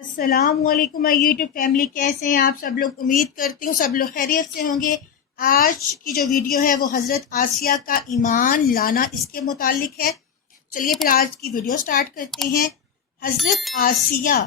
السلام علیکم YouTube family, کیسے ہیں آپ سب لوگ؟ امید کرتی ہوں سب لوگ خیریت سے ہوں گے۔ آج کی جو ویڈیو ہے وہ حضرت آسیہ کا ایمان لانا اس کے متعلق ہے۔ چلیے پھر آج کی ویڈیو سٹارٹ کرتے ہیں۔ حضرت آسیہ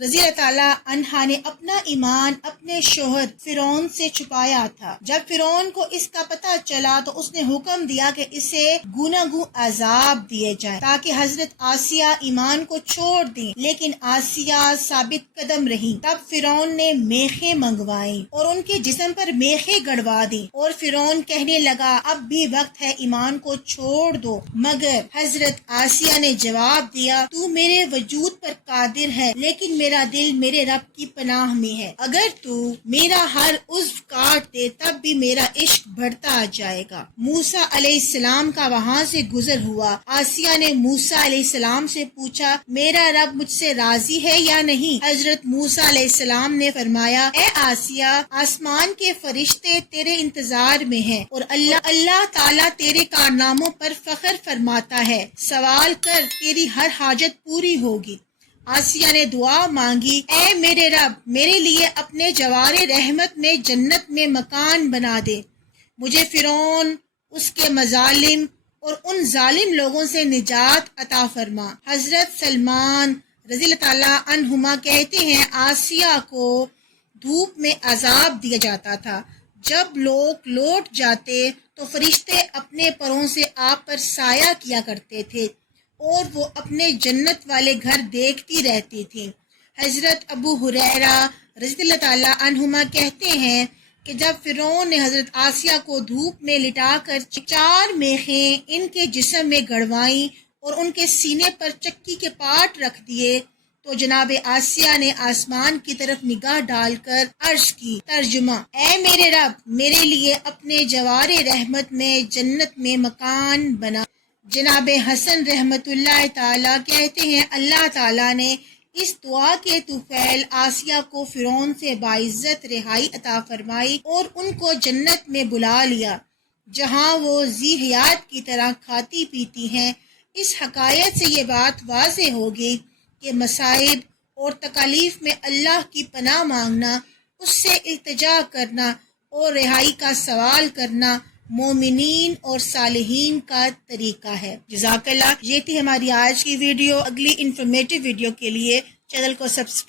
رضی اللہ تعالیٰ عنہا نے اپنا ایمان اپنے شوہر فرعون سے چھپایا تھا۔ جب فرعون کو اس کا پتہ چلا تو اس نے حکم دیا کہ اسے گناگوں عذاب دیے جائیں تاکہ حضرت آسیہ ایمان کو چھوڑ دیں، لیکن آسیہ ثابت قدم رہی۔ تب فرعون نے میخیں منگوائیں اور ان کے جسم پر میخیں گڑوا دیں، اور فرعون کہنے لگا اب بھی وقت ہے، ایمان کو چھوڑ دو۔ مگر حضرت آسیہ نے جواب دیا تو میرے وجود پر قادر ہے، لیکن میرا دل میرے رب کی پناہ میں ہے۔ اگر تو میرا ہر عضو کاٹ دے تب بھی میرا عشق بڑھتا جائے گا۔ موسیٰ علیہ السلام کا وہاں سے گزر ہوا۔ آسیہ نے موسیٰ علیہ السلام سے پوچھا میرا رب مجھ سے راضی ہے یا نہیں؟ حضرت موسیٰ علیہ السلام نے فرمایا اے آسیہ، آسمان کے فرشتے تیرے انتظار میں ہیں اور اللہ تعالیٰ تیرے کارناموں پر فخر فرماتا ہے، سوال کر تیری ہر حاجت پوری ہوگی۔ آسیہ نے دعا مانگی اے میرے رب، میرے لیے اپنے جوار رحمت میں جنت میں مکان بنا دے، مجھے فرعون، اس کے مظالم اور ان ظالم لوگوں سے نجات عطا فرما۔ حضرت سلمان رضی اللہ تعالیٰ عنہما کہتے ہیں آسیہ کو دھوپ میں عذاب دیا جاتا تھا۔ جب لوگ لوٹ جاتے تو فرشتے اپنے پروں سے آپ پر سایہ کیا کرتے تھے اور وہ اپنے جنت والے گھر دیکھتی رہتی تھی۔ حضرت ابو ہریرہ رضی اللہ تعالیٰ عنہما کہتے ہیں کہ جب فرعون نے حضرت آسیہ کو دھوپ میں لٹا کر 4 میخیں ان کے جسم میں گڑوائیں اور ان کے سینے پر چکی کے پاٹ رکھ دیے تو جناب آسیہ نے آسمان کی طرف نگاہ ڈال کر عرض کی، ترجمہ اے میرے رب، میرے لیے اپنے جوار رحمت میں جنت میں مکان بنا۔ جناب حسن رحمت اللہ تعالیٰ کہتے ہیں اللہ تعالیٰ نے اس دعا کے طفیل آسیہ کو فرعون سے باعزت رہائی عطا فرمائی اور ان کو جنت میں بلا لیا، جہاں وہ ذی حیات کی طرح کھاتی پیتی ہیں۔ اس حکایت سے یہ بات واضح ہوگی کہ مصائب اور تکالیف میں اللہ کی پناہ مانگنا، اس سے التجا کرنا اور رہائی کا سوال کرنا مومنین اور صالحین کا طریقہ ہے۔ جزاک اللہ۔ یہ تھی ہماری آج کی ویڈیو۔ اگلی انفارمیٹیو ویڈیو کے لیے چینل کو سبسکرائب